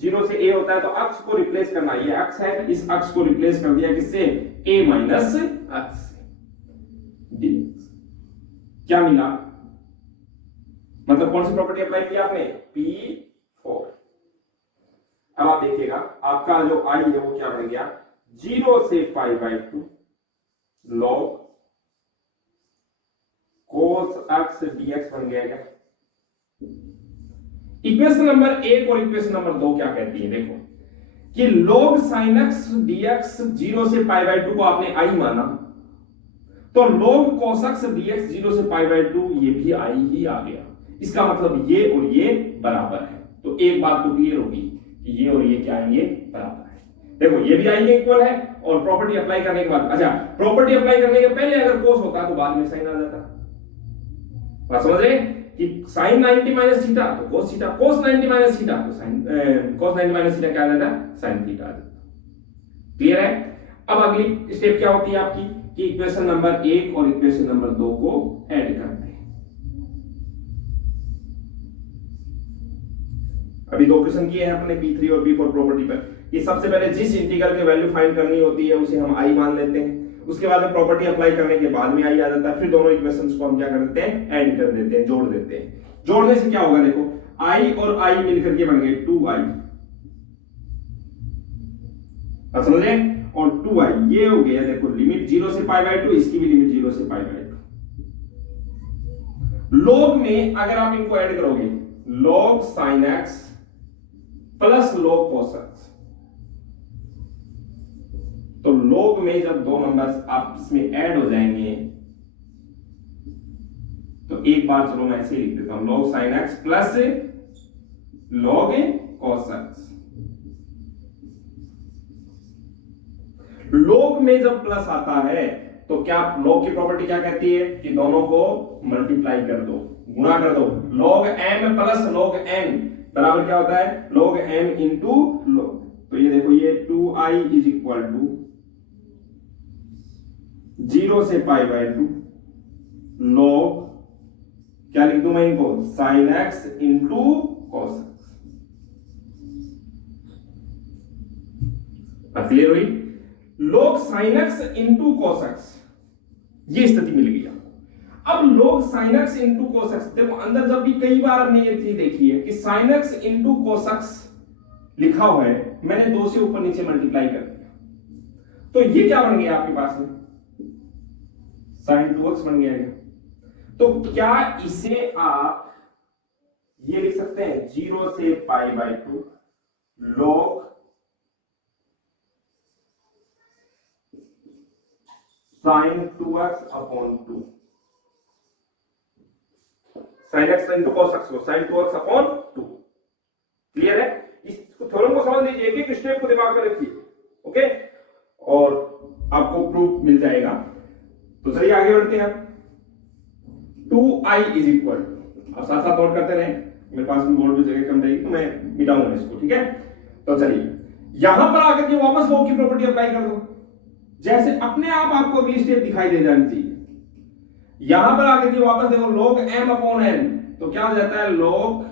0 से a होता है तो अक्ष को रिप्लेस करना, ये अक्ष है, इस अक्ष को रिप्लेस कर दिया किससे? a माइनस अक्ष से। क्या मिला? मतलब कौन सी प्रॉपर्टी अप्लाई की आपने? P4। अब आप देखिएगा आपका जो i है वो क्या बन गया? 0 से pi by 2 log cos x dx बन गया क्या? इक्वेशन नंबर 1 और इक्वेशन नंबर 2 क्या कहती है? देखो कि log sin x dx 0 से पाई बाई 2 को आपने i माना, तो log cos x dx 0 से पाई बाई 2 ये भी i ही आ गया। इसका मतलब ये और ये बराबर है। तो एक बात तो क्लियर होगी कि ये और ये क्या आएंगे? बराबर है। देखो ये भी आएंगे इक्वल है, और प्रॉपर्टी अप्लाई करने के बाद, अच्छा प्रॉपर्टी अप्लाई करने के पहले अगर cos होता तो बाद में sin आ जाता। बात समझ रहे कि sin 90 माइनस थीटा तो cos theta, cos 90 minus theta तो sin cos 90 माइनस थीटा क्या आ जाता? sin थीटा आ जाता। क्लियर है? अब अगली स्टेप क्या होती है आपकी कि इक्वेशन नंबर 1 और इक्वेशन नंबर 2 को ऐड करते हैं। अभी दो क्वेश्चन किए हैं अपने P3 और P4 प्रॉपर्टी पर कि सबसे पहले जिस इंटीग्रल की वैल्यू फाइंड करनी होती है उसे हम i मान लेते हैं, उसके बाद में प्रॉपर्टी अप्लाई करने के बाद में i आ जाता है, फिर दोनों इक्वेशंस को हम क्या कर देते हैं? ऐड कर देते हैं, जोड़ देते हैं। जोड़ने से क्या होगा? देखो i और i मिलकर के बन गए 2i, समझ रहे? और 2i ये हो गया, देखो लिमिट 0 से पाई बाई 2, इसकी भी लिमिट 0 से पाई बाई 2। log में अगर आप इनको ऐड करोगे log sin x plus log cos x, तो log में जब दो नंबर्स आपस में ऐड हो जाएंगे तो एक बार चलो मैं ऐसे लिख देता हूं log sin x plus log cos x। log में जब प्लस आता है तो क्या log की प्रॉपर्टी क्या कहती है कि दोनों को मल्टीप्लाई कर दो, गुणा कर दो। log m plus log n बराबर क्या होता है? log m into log। तो ये देखो ये 2i इज इक्वल टू 0 से पाई बाई 2 log क्या लिख दूं मैं इनको? sin x into cos x। Clear हुई? log sin x into cos x, ये स्थिति मिल गई आपको। अब log sin x into cos x, देखो अंदर जब भी कई बार हमने ये चीज देखी है कि sin x into cos x लिखा हुआ है, मैंने 2 से ऊपर नीचे मल्टीप्लाई कर दिया, तो ये क्या बन गया आपके पास में? sin 2x बन गया है। तो क्या इसे आप ये लिख सकते हैं 0 से pi by 2 log sin 2x upon 2, sin x into cos x को sin 2x अपॉन 2। क्लियर है? इस थ्योरम को समझ लीजिए, एक एक स्टेप को दिमाग में रखिए, ओके, और आपको प्रूफ मिल जाएगा। तो चलिए आगे बढ़ते हैं। 2i इज इक्वल, अब साथ साथ नोट करते रहे, मेरे पास में बोर्ड में जगह कम रहेगी तो मैं मिटाऊंगा इसको, ठीक है? तो चलिए यहां पर आकर के वापस log की प्रॉपर्टी अप्लाई कर दो, जैसे अपने आप आपको अगली स्टेप दिखाई दे जानी चाहिए। यहां पर आकर के वापस देखो log m अपॉन n, तो क्या हो जाता है? log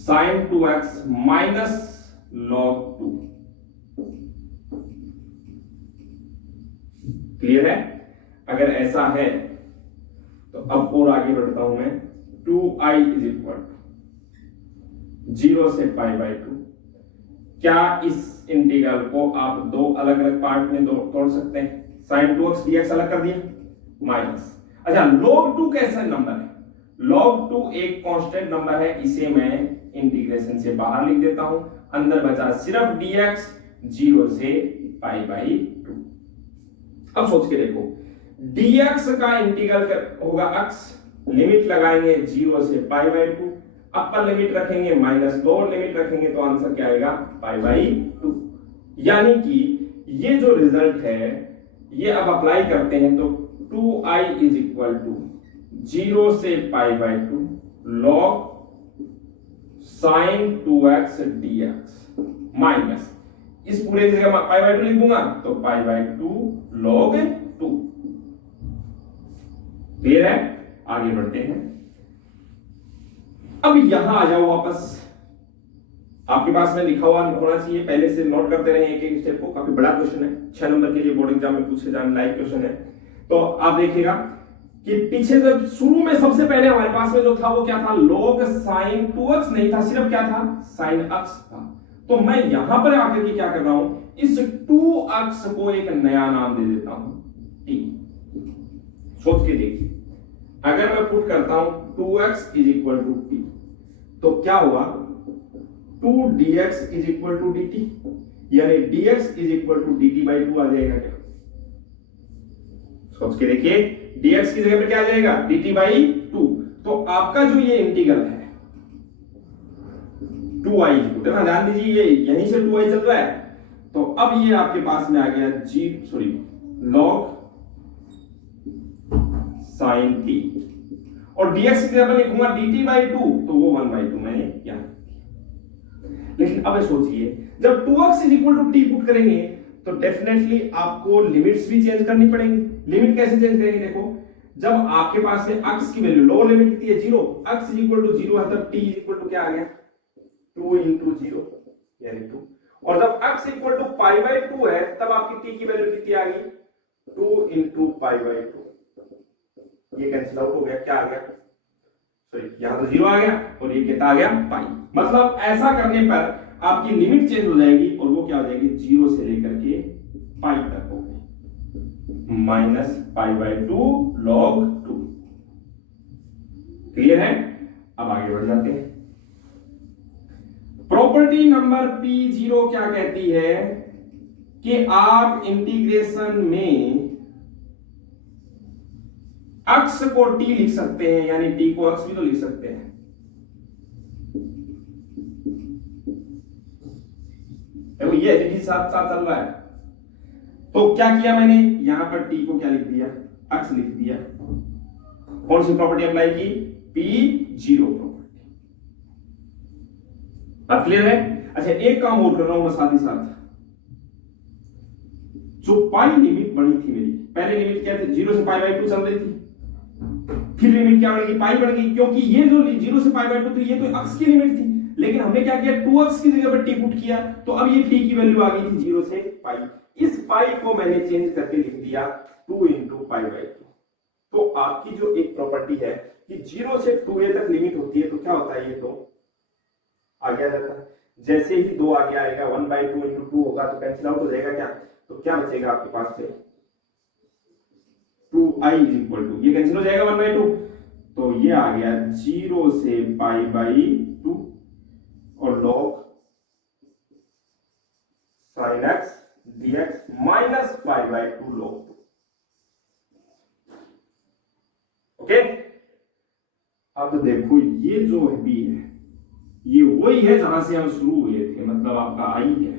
sin 2x minus log 2। Clear है? अगर ऐसा है तो अब और आगे बढ़ता हूं मैं। 2i इज इक्वल 0 से पाई बाई 2, क्या इस इंटीग्रल को आप दो अलग अलग पार्ट में तोड़ सकते हैं? sin 2x dx अलग कर दिया माइनस, अच्छा log 2 कैसा नंबर है? log 2 एक कांस्टेंट नंबर है, इसे मैं इंटीग्रेशन से बाहर लिख देता हूं, अंदर बचा सिर्फ dx 0 से पाई बाई 2। अब सोच के देखो dx का इंटीग्रल होगा x, लिमिट लगाएंगे 0 से पाई बाई 2, अपर लिमिट रखेंगे माइनस, लोअर लिमिट रखेंगे तो आंसर क्या आएगा? पाई बाई 2। यानी कि ये जो रिजल्ट है ये अब अप्लाई करते हैं तो 2i इज इक्वल टू 0 से pi by 2 log sin 2x dx minus, इस पूरे की जगह पाई बाई 2 लिख दूंगा तो पाई बाई 2 log 2। क्लियर है? आगे बढ़ते हैं। अब यहां आ जाओ वापस, आपके पास में लिखा हुआ होना चाहिए, पहले से नोट करते रहे एक एक स्टेप को। काफी बड़ा क्वेश्चन है, 6 नंबर के लिए बोर्ड एग्जाम में पूछे जाने लायक क्वेश्चन है। तो आप देखिएगा कि पीछे जब शुरू में सबसे पहले हमारे पास में जो था वो क्या था, log sin 2x नहीं था, सिर्फ क्या था, sin x था। तो मैं यहां पर आकर के क्या कर रहा हूं, इस 2x को एक नया नाम दे देता हूं t। सोच के देखिए, अगर मैं पुट करता हूं 2x is equal to t, तो क्या हुआ, 2dx is equal to dt, यानी dx is equal to dt by 2 आ जाएगा क्या? सोच के देखिए, dx की जगह पे क्या आ जाएगा, dt बाई 2। तो आपका जो ये इंटीग्रल है 2i, देखा ध्यान दीजिए, ये यहीं से 2i चल रहा है। तो अब ये आपके पास में आ गया log sin t, और dx की जगह पर लिखूंगा dt बाई 2, तो वो 1/2 मैंने यहां। लेकिन अब सोचिए, जब 2x is equal to t put करेंगे तो डेफिनेटली आपको लिमिट्स भी चेंज करनी पड़ेंगी। लिमिट कैसे चेंज करेंगे, देखो, जब आपके पास में x की वैल्यू, लोअर लिमिट कितनी है 0, x इज इक्वल टू 0 है, तब t इज इक्वल टू क्या आ गया, 2 into 0 यानी 2। और जब x equal to pi by 2 है, तब आपकी t की वैल्यू कितनी आ गई, 2 into पाई बाई 2। ये कैंसिल आउट हो गया, क्या आ गया, सॉरी यहां तो 0 आ गया और ये कितना आ गया, पाई। मतलब ऐसा करने पर आपकी लिमिट चेंज हो जाएगी और वो क्या हो जाएगी, 0 से लेकर के पाई तक हो गई, minus pi by 2 log 2। Clear है? अब आगे बढ़ जाते हैं। प्रॉपर्टी नंबर P0 क्या कहती है कि आप इंटीग्रेशन में x को t लिख सकते हैं, यानी t को x भी तो लिख सकते हैं। देखो ये एडिटी साथ साथ चल रहा है। तो क्या किया मैंने, यहां पर t को क्या लिख दिया, x लिख दिया। कौन सी प्रॉपर्टी अप्लाई की, P0 प्रॉपर्टी। अब क्लियर है? अच्छा, एक काम और कर रहा हूं मैं साथ ही साथ, जो पाई लिमिट बनी थी मेरी, पहले लिमिट क्या थी, 0 से पाई बाई 2 चल रही थी, फिर लिमिट क्या बढ़ गई, पाई बढ़ गई, क्योंकि ये जो 0 से पाई बाई 2 थी ये तो x की लिमिट थी। लेकिन हमने क्या किया, 2x की जगह पर t पुट किया, तो अब ये t की वैल्यू आ गई थी 0 से पाई। इस पाई को मैंने चेंज करके लिख दिया 2 into पाई बाई 2। तो आपकी जो एक प्रॉपर्टी है कि 0 से 2a तक लिमिट होती है, तो क्या होता है, ये तो आगे आ जाता है। जैसे ही 2 आगे आएगा 1/2 into 2 होगा, तो कैंसिल आउट हो जाएगा क्या, तो क्या बचेगा आपके पास से, 2i इज इक्वल टू, ये कैंसिल हो जाएगा 1/2, तो ये आ गया 0 से पाई बाई 2 और log sin x dx minus pi by 2 log 2। Okay, अब देखो ये जो भी है ये वही है जहां से हम शुरू हुए थे, मतलब आपका i है।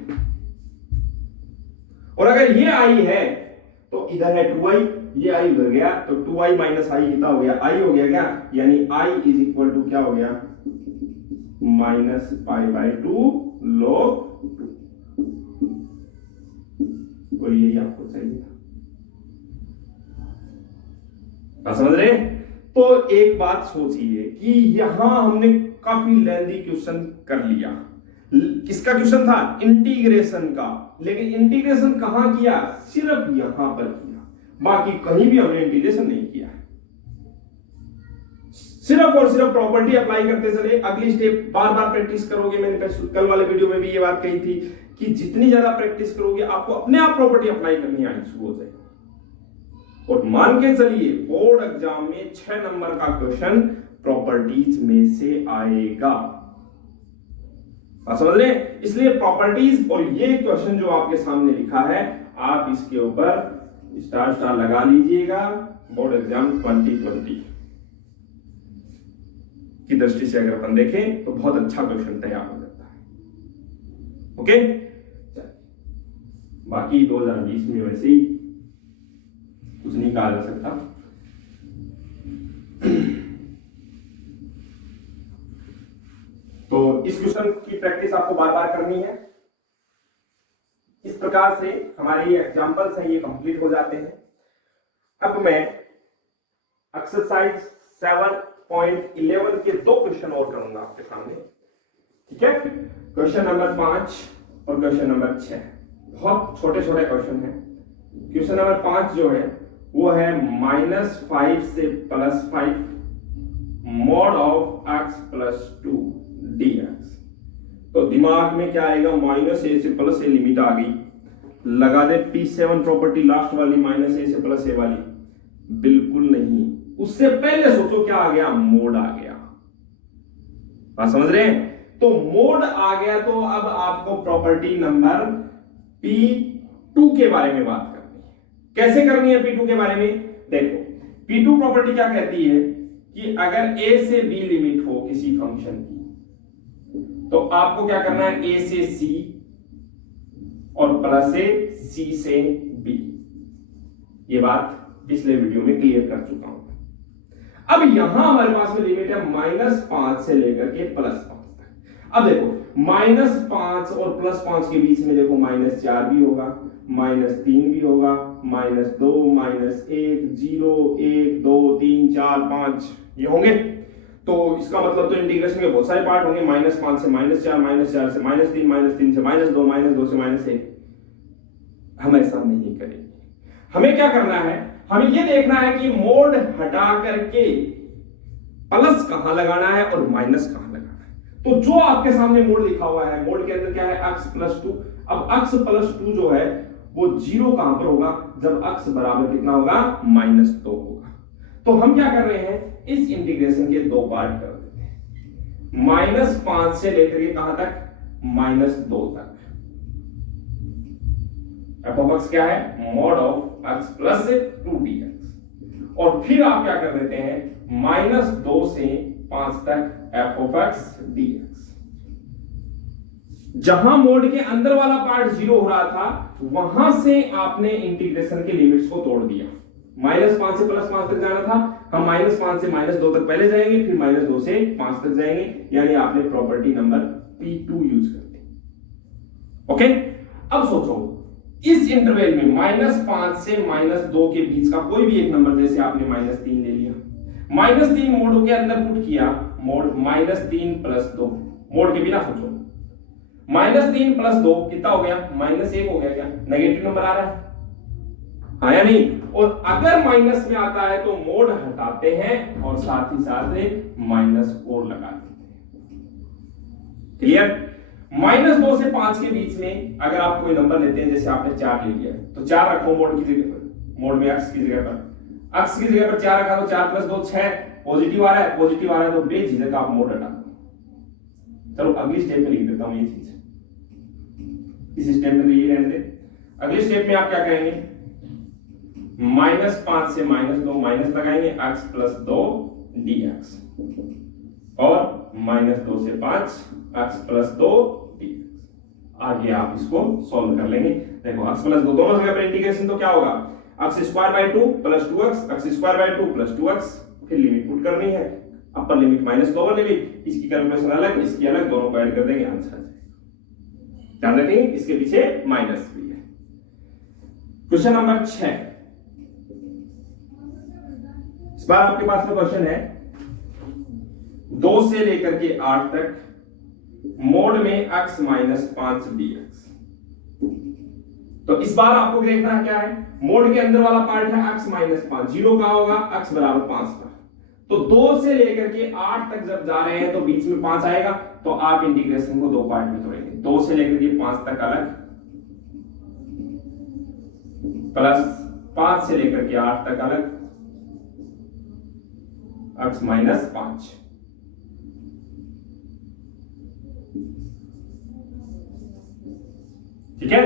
और अगर ये i है तो इधर है 2i, ये i उधर गया, तो 2i माइनस i कितना हो गया, i हो गया क्या, यानी i इज इक्वल टू क्या हो गया, माइनस पाई बाई 2 log 2। और यही आपको चाहिए था, समझ रहे? तो एक बात सोचिए कि यहां हमने काफी लेंथी क्वेश्चन कर लिया। किसका क्वेश्चन था, इंटीग्रेशन का। लेकिन इंटीग्रेशन कहां किया, सिर्फ यहां पर किया, बाकी कहीं भी हमने इंटीग्रेशन नहीं किया। सिर्फ और सिर्फ प्रॉपर्टी अप्लाई करते चले। अगली स्टेप बार बार प्रैक्टिस करोगे, मैंने कल वाले वीडियो में भी ये बात कही थी कि जितनी ज्यादा प्रैक्टिस करोगे आपको अपने आप प्रॉपर्टी अप्लाई करनी आनी शुरू हो जाएगी। और मान के चलिए बोर्ड एग्जाम में 6 नंबर का क्वेश्चन प्रॉपर्टीज में से आएगा, समझ रहे? इसलिए प्रॉपर्टीज और ये क्वेश्चन जो आपके सामने लिखा है, आप इसके ऊपर स्टार स्टार लगा लीजिएगा। बोर्ड एग्जाम 2020 की दृष्टि से अगर अपन देखें तो बहुत अच्छा क्वेश्चन तैयार हो जाता है। ओके, बाकी 2020 में वैसे ही कुछ नहीं कहा जा सकता। तो इस क्वेश्चन की प्रैक्टिस आपको बार बार करनी है। इस प्रकार से हमारे ये एग्जाम्पल्स हैं, ये कंप्लीट हो जाते हैं। अब मैं एक्सरसाइज 7.11 के 2 क्वेश्चन और करूंगा आपके सामने, ठीक है। क्वेश्चन नंबर 5 और क्वेश्चन नंबर 6 बहुत छोटे छोटे क्वेश्चन हैं। क्वेश्चन नंबर 5 जो है वो है -5 से +5 mod ऑफ x + 2 dx। तो दिमाग में क्या आएगा, -a से +a लिमिट आ गई, लगा दे P7 प्रॉपर्टी लास्ट वाली -a से +a वाली, बिल्कुल नहीं। उससे पहले सोचो क्या आ गया, मोड आ गया। बात समझ रहे हैं? तो मोड आ गया तो अब आपको प्रॉपर्टी नंबर P2 के बारे में बात करनी है। कैसे करनी है P2 के बारे में? देखो P2 प्रॉपर्टी क्या कहती है कि अगर a से b लिमिट हो किसी फंक्शन की, तो आपको क्या करना है, a से c और प्लस a c से b। ये बात पिछले वीडियो में क्लियर कर चुका हूं। अब यहां हमारे पास में लिमिट है -5 से लेकर के +5 तक। अब देखो -5 और +5 के बीच में देखो -4 भी होगा, -3 भी होगा, -2, -1, 0, 1, 2, 3, 4, 5 ये होंगे। तो इसका मतलब तो इंटीग्रेशन के बहुत सारे पार्ट होंगे, -5 से -4, -4 से -3, -3 से -2, -2 से -1। हम ऐसा नहीं करेंगे। हमें क्या करना है, हमें यह देखना है कि मोड हटा करके प्लस कहां लगाना है और माइनस कहां लगाना है। तो जो आपके सामने मोड लिखा हुआ है, मोड के अंदर क्या है, x + 2। अब x + 2 जो है वो 0 कहां पर होगा, जब x बराबर कितना होगा, -2 होगा। तो हम क्या कर रहे हैं, इस इंटीग्रेशन के 2 पार्ट कर देते हैं, -5 से लेकर के कहां तक, -2 तक। f of x क्या है, mod ऑफ x + 2 dx। और फिर आप क्या कर देते हैं, -2 से 5 तक f of x dx। जहां मोड के अंदर वाला पार्ट 0 हो रहा था, वहां से आपने इंटीग्रेशन के लिमिट्स को तोड़ दिया। -5 से +5 तक जाना था, हम -5 से -2 तक पहले जाएंगे, फिर -2 से 5 तक जाएंगे, यानी आपने प्रॉपर्टी नंबर P2 यूज कर दी। ओके, अब सोचो इस इंटरवल में -5 से -2 के बीच का कोई भी एक नंबर, जैसे आपने -3 ले लिया, -3 मोड के अंदर पुट किया, मोड -3 + 2, मोड के बिना सोचो, -3 + 2 कितना हो गया, -1 हो गया। क्या नेगेटिव नंबर आ रहा है, हाँ या नहीं? और अगर माइनस में आता है तो मोड हटाते हैं और साथ ही साथ माइनस और लगा देते हैं। क्लियर? -2 से 5 के बीच में अगर आप कोई नंबर लेते हैं, जैसे आपने 4 ले लिया, तो 4 रखो मोड की जगह पर, मोड में x की जगह पर, x की जगह पर 4 रखा तो 4 + 2 6, पॉजिटिव आ रहा है, पॉजिटिव आ रहा है तो बेझिझक आप मोड हटा दो। चलो अगली स्टेप में लिख देता हूं ये चीज, इस स्टेप में ये रहने दे। अगली स्टेप में आप क्या करेंगे, -5 से -2 माइनस लगाएंगे, x + 2 dx, और -2 से 5 x + 2 dx। आगे आप इसको सॉल्व कर लेंगे। देखो x + 2 दोनों जगह पर इंटीग्रेशन तो क्या होगा, x² 2 + 2x, x² 2 + 2x, फिर लिमिट पुट करनी है, upper limit minus lower limit, इसकी कैलकुलेशन अलग, इसकी अलग, दोनों को ऐड कर देंगे, आंसर आ जाएगा। ध्यान रखेंगे इसके पीछे माइनस भी है। क्वेश्चन नंबर 6, इस बार आपके पास में क्वेश्चन है 2 से लेकर के 8 तक, मोड में x - 5 dx। तो इस बार आपको देखना है क्या है, मोड के अंदर वाला पार्ट है x - 5, 0 कहां होगा, x = 5 पर। तो 2 से लेकर के 8 तक जब जा रहे हैं तो बीच में 5 आएगा, तो आप इंटीग्रेशन को 2 पार्ट में तोड़ेंगे, 2 से लेकर के 5 तक अलग, प्लस 5 से लेकर के 8 तक अलग, x - 5। ठीक है,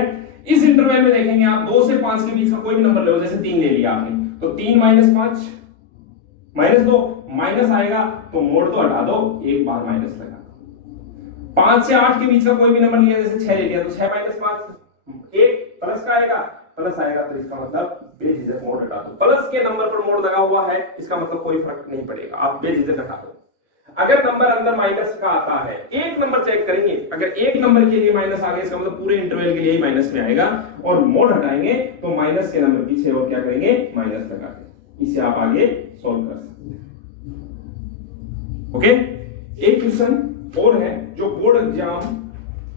इस इंटरवल में देखेंगे आप 2 से 5 के बीच का कोई भी नंबर ले लो, जैसे 3 ले लिया आपने, तो 3 - 5 -2 माइनस आएगा, तो मोड तो हटा दो, एक बार माइनस लगा दो। 5 से 8 के बीच का कोई भी नंबर लिया, जैसे 6 ले लिया, तो 6 - 5 1 प्लस का आएगा, प्लस आएगा, तो इसका मतलब बेझिझक मोड हटा दो। प्लस के नंबर पर मोड लगा हुआ है, इसका मतलब कोई फर्क नहीं पड़ेगा, आप बेझिझक हटा दो। अगर नंबर अंदर माइनस का आता है, एक नंबर चेक करेंगे, अगर एक नंबर के लिए माइनस आ गया, इसका मतलब पूरे इंटरवल के लिए ही माइनस में आएगा, और मोड हटाएंगे तो माइनस के नंबर पीछे और क्या करेंगे, माइनस लगा देंगे। इसे आप आगे सॉल्व कर सकते हैं। ओके, एक क्वेश्चन और है जो बोर्ड एग्जाम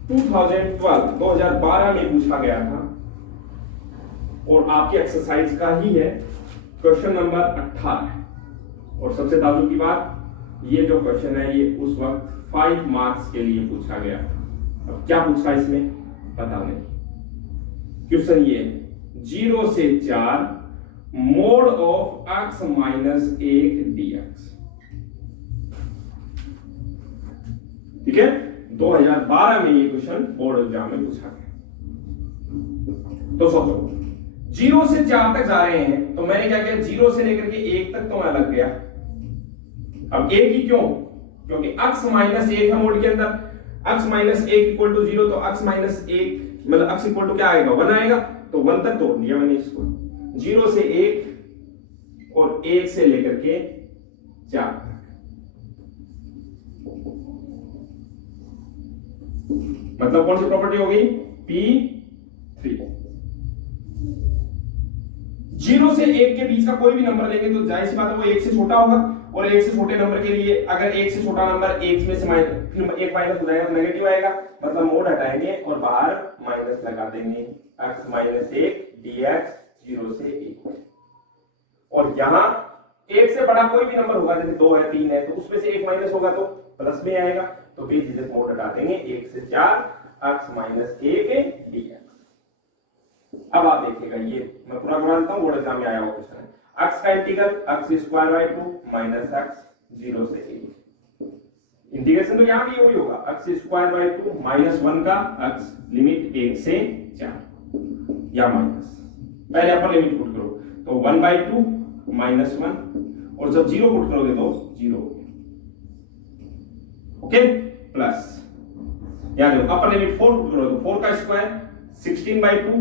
2012 में पूछा गया था और आपकी एक्सरसाइज का ही है, क्वेश्चन नंबर 18। और सबसे ताजुब की बात, ये जो क्वेश्चन है ये उस वक्त 5 मार्क्स के लिए पूछा गया था। अब क्या पूछा इसमें पता नहीं। क्वेश्चन ये 0 से 4 mode of x minus 1 dx। ठीक है, 2012 में ये क्वेश्चन बोर्ड एग्जाम में पूछा गया। तो सोचो 0 से 4 तक जा रहे हैं, तो मैंने क्या किया, 0 से लेकर के 1 तक तो मैं लग गया। अब 1 ही क्यों, क्योंकि x माइनस 1 है मोड के अंदर, x माइनस 1 इक्वल टू 0, तो x माइनस 1 मतलब x इक्वल टू क्या आएगा, 1 आएगा, तो 1 तक तोड़ दिया मैंने इसको। 0 से 1 और 1 से लेकर के 4 तक। मतलब कौन सी प्रॉपर्टी हो गई, P3। 0 से 1 के बीच का कोई भी नंबर लेंगे तो जाहिर सी बात है वो 1 से छोटा होगा, और 1 से छोटे नंबर के लिए अगर 1 से छोटा नंबर 1 में से फिर 1 माइनस हो जाएगा तो नेगेटिव आएगा, मतलब मोड हटाएंगे और बाहर माइनस लगा देंगे, x माइनस 1 dx 0 से 1। और यहां 1 से बड़ा कोई भी नंबर होगा, जैसे 2 है 3 है, तो उसमें से 1 माइनस होगा तो प्लस में आएगा, तो बेझिझक मोड हटा देंगे 1 से 4 x माइनस 1 dx। अब आप देखिएगा, ये मैं पूरा बना देता हूं, बोर्ड एग्जाम में आया हुआ क्वेश्चन है। x का integral x square by 2 minus x 0 से 1। इंटीग्रेशन तो यहां भी वही होगा, x स्क्वायर बाय 2 माइनस 1 का x लिमिट 1 से 4 या माइनस, पहले अपर लिमिट पुट करो तो 1 बाय 2 माइनस 1, और जब 0 पुट करोगे तो 0। ओके, प्लस यहां देखो अपर लिमिट 4 पुट करो तो 4 का स्क्वायर 16 बाय 2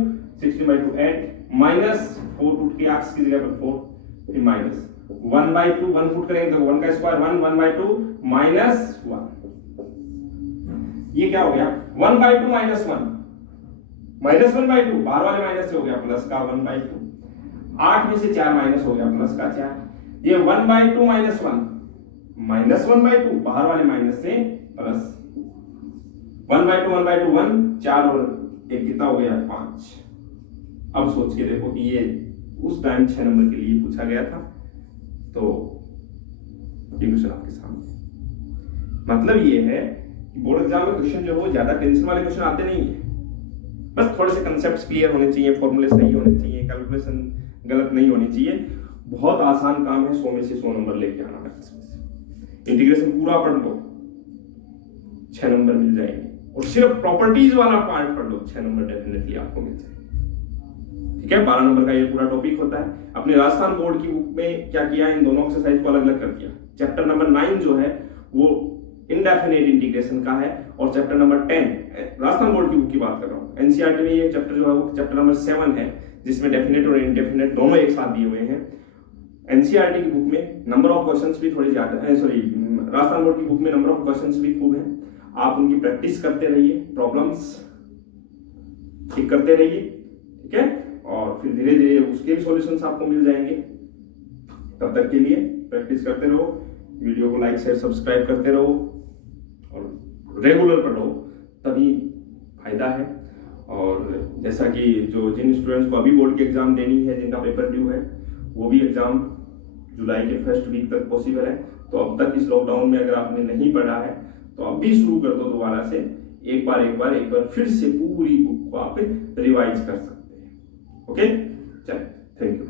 8 माइनस 4 पुट किया x की जगह पर 4, फिर माइनस 1 बाय 2 1 पुट करेंगे तो 1 का स्क्वायर 1 बाय 2 माइनस 1। ये क्या हो गया, 1 बाय 2 माइनस 1 माइनस 1 बाय 2 बाहर वाले माइनस से हो गया प्लस का 1 बाय 2, 8 में से 4 माइनस हो गया प्लस का 4। ये 1 बाय 2 माइनस 1 माइनस 1 बाय 2 बाहर वाले माइनस से प्लस 1 बाय 2 1 बाय 2 1, 4 और 1 कितना हो गया 5। अब सोच के देखो कि ये उस टाइम 6 नंबर के लिए पूछा गया था, तो ये क्वेश्चन आपके सामने। मतलब ये है कि बोर्ड एग्जाम में क्वेश्चन जो है ज्यादा टेंशन वाले क्वेश्चन आते नहीं है, बस थोड़े से कंसेप्ट्स क्लियर होने चाहिए, फॉर्मूले सही होने चाहिए, कैलकुलेशन गलत नहीं होनी चाहिए। बहुत आसान काम है, 100 में से 100 नंबर लेके आना है। इंटीग्रेशन पूरा पढ़ लो 6 नंबर मिल जाएंगे, और सिर्फ प्रॉपर्टीज वाला पार्ट पढ़ लो 6 नंबर डेफिनेटली आपको मिल जाएंगे। ठीक है, 12 नंबर का ये पूरा टॉपिक होता है। अपने राजस्थान बोर्ड की बुक में क्या किया, इन दोनों एक्सरसाइज को अलग अलग कर दिया। चैप्टर नंबर 9 जो है वो इनडेफिनेट इंटीग्रेशन का है, और चैप्टर नंबर 10 राजस्थान बोर्ड की बुक की बात कर रहा हूँ, एनसीईआरटी में ये चैप्टर जो है वो चैप्टर नंबर 7 है, जिसमें डेफिनेट और इनडेफिनेट दोनों एक साथ दिए हुए हैं। एनसीईआरटी की बुक में नंबर ऑफ क्वेश्चंस भी थोड़े ज्यादा है, सॉरी राजस्थान बोर्ड की बुक में नंबर ऑफ क्वेश्चंस भी खूब है। आप उनकी प्रैक्टिस करते रहिए, प्रॉब्लम्स ठीक करते रहिए, ठीक है, और फिर धीरे धीरे उसके भी सॉल्यूशंस आपको मिल जाएंगे। तब तक के लिए प्रैक्टिस करते रहो, वीडियो को लाइक शेयर सब्सक्राइब करते रहो और रेगुलर पढ़ो, तभी फायदा है। और जैसा कि जिन स्टूडेंट्स को अभी बोर्ड की एग्जाम देनी है, जिनका पेपर ड्यू है, वो भी एग्जाम जुलाई के फर्स्ट वीक तक पॉसिबल है। तो अब तक इस लॉकडाउन में अगर आपने नहीं पढ़ा है तो अब भी शुरू कर दो दोबारा से, एक बार फिर से पूरी बुक को आप रिवाइज कर सकते हैं। ओके, चलिए, थैंक यू।